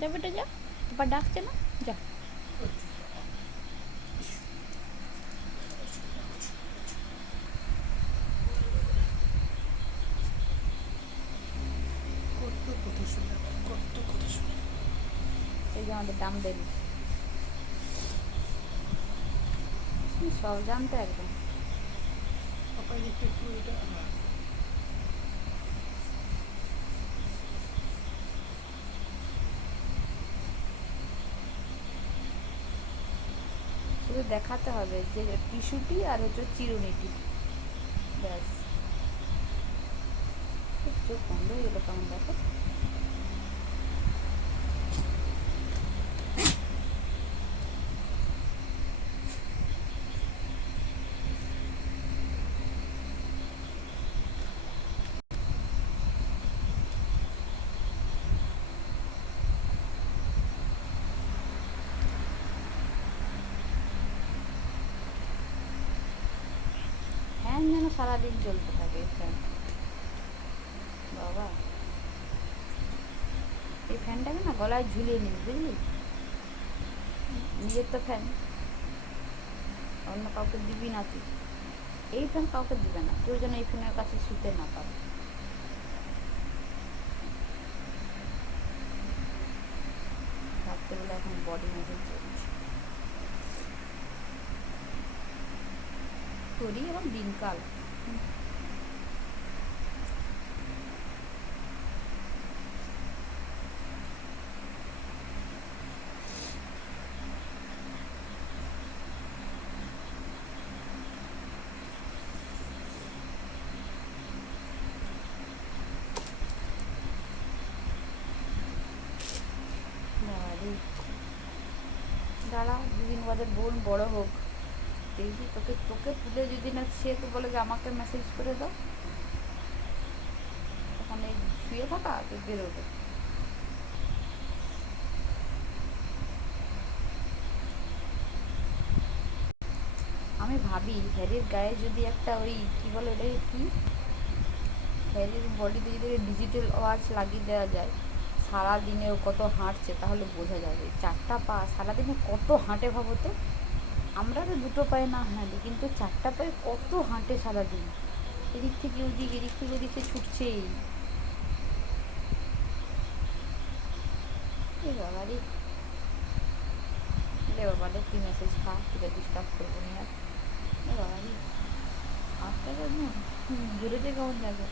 যা বেটা যা বাবা ডাকছে না যা এই যে আমাদের দাম দেরি। সব জানতো একদম। পাপা একটু একটু এটা শুধু দেখাতে হবে যে টিস্যুটি আর হচ্ছে চিরুনিটি। ব্যাস। চোখ বন্ধ হয়ে কেমন দেখো ফ্যান যেন সারাদিন চলতে থাকে এই ফ্যান বাবা। এই ফ্যানটাকে না গলায় ঝুলিয়ে নিবি, বুঝলি? নিজের তো ফ্যান অন্য কাউকে দিবি না তুই। এই ফ্যান কাউকে দিবে না। কেউ যেন এই ফ্যানের কাছে শুতে না পারে। রাত্রেবেলা এখন বডি মেশিন চলছে। তোরই দিনকাল। দাঁড়া দুদিন বাদে বোন বড় হোক। দেখবি তোকে তোকে তুলে যদি না, সে তো বলে যে আমাকে মেসেজ করে দাও। তখন এই শুয়ে থাকা তুই বেরোবে। আমি ভাবি, হ্যারির গায়ে যদি একটা ওই, কি বলে ওটাকে, কি? হ্যারির বডিতে যদি ডিজিটাল ওয়াচ লাগিয়ে দেওয়া যায় সারা দিনে ও কত হাঁটছে তাহলে বোঝা যাবে। চারটা পা, সারাদিনে কত হাঁটে ভাবো তো? আমরা তো দুটো পায়ে না হাঁটি কিন্তু চারটা পায়ে কত হাঁটে সারাদিন। এদিক থেকে ওদিক, এদিক থেকে ওদিক ছুটছেই। এ বাবা রে লে বাবা রে তুই মেসেজ খা তোকে ডিস্টার্ব করব না। এ বাবা রে আটটা না? জোরে কেমন যাবে